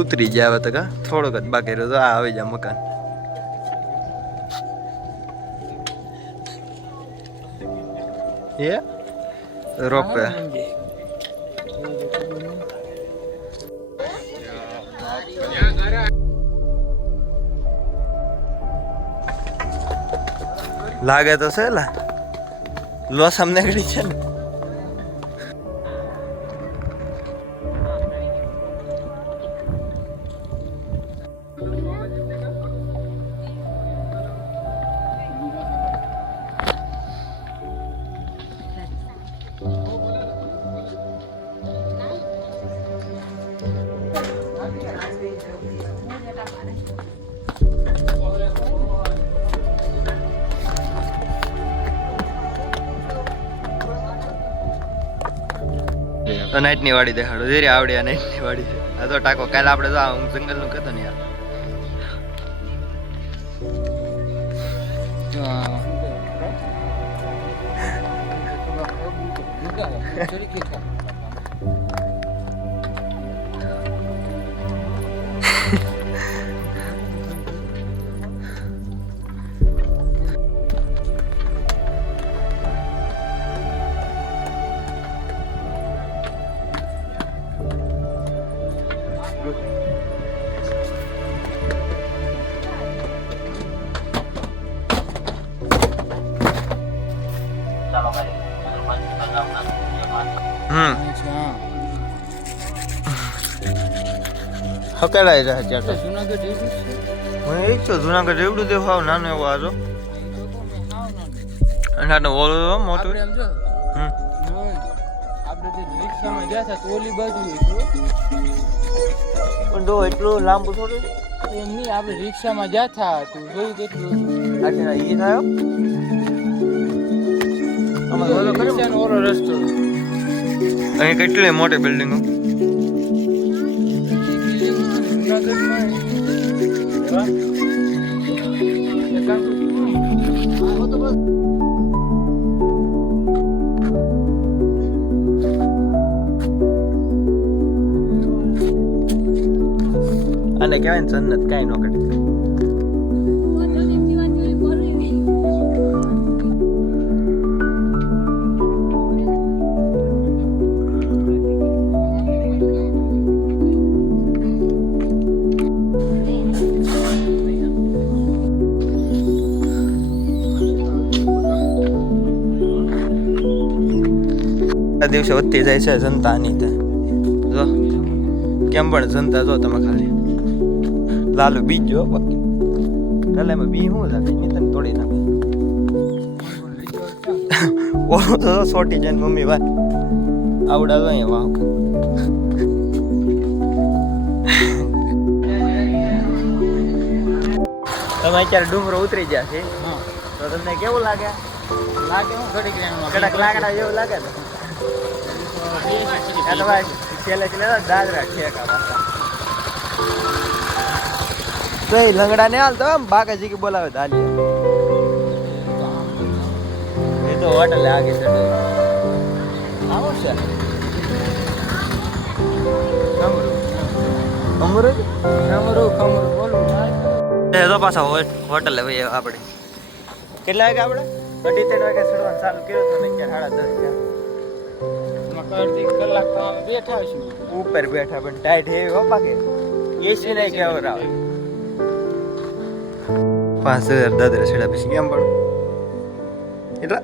ઉતરી જાય તો કા થોડોક જ બાકી રહ્યો તો આ આવી જાય મકાન. એ રોપે લાગે તો છે લા લોસ અમને ઘડી છે ને. નાઈટ ની વાડી દેખાડો જે આવડે આ નાઈટ ની વાડી છે. આ તો ટાકો કાલે આપણે તો હું જંગલ નું કહેતો ને યાર. હકેલાઈ જાય ત્યાં તો જુનાગઢ એવું છે. હું એ તો જુનાગઢ એવડું દેખાવ નાનો એવો આજો અને આનો ઓલો મોટું એમ જો. આપણે જે રિક્ષામાં ગયા હતા તો ઓલી બાજુ પણ દો એટલું લાંબુ થોડું એમ નહીં. આપણે રિક્ષામાં ગયા હતા તું જોયું કેટલું આટલા ઈ થયો અમારો ઓલો રિક્ષાનો ઓલો રસ્તો. અહીં કેટલી મોટી બિલ્ડિંગો અને કહેવાય ને જન્નત કાંઈ ન કરે. દિવસે વધતી જાય છે જનતાની જો કેમ પણ જનતા જો તમે ખાલી લાલુ બીજ જો બાકી એટલે એમાં બી શું થાય મેં તને તોડી નાખે ઓલું તો સોટી જાય મમ્મી ભાઈ આવડા તો અહીંયા વાહ. તમે અત્યારે ડુંગરો ઉતરી ગયા છે તો તમને કેવું લાગે? લાગે હું કડક લાકડા જેવું લાગે ને દાદરા લંગડા ને હાલ તો બાકાજી કે બોલાવે દાલી એ તો હોટલ આગે છે આવો છે ખમરું બોલું એ તો પાછા હોટલ આપણે કેટલા વાગે આપણે 3:30 વાગે ચડવાનું ચાલુ કર્યું હતું ને ક્યારે 10:30 કલાક તો અમે બેઠા છું ઉપર બેઠા પણ ટાઈટ હેવી હો પાકે એસી નહીં કેવર આવે 5000 દાદરા છેડા પછી કેમ પણ એટલા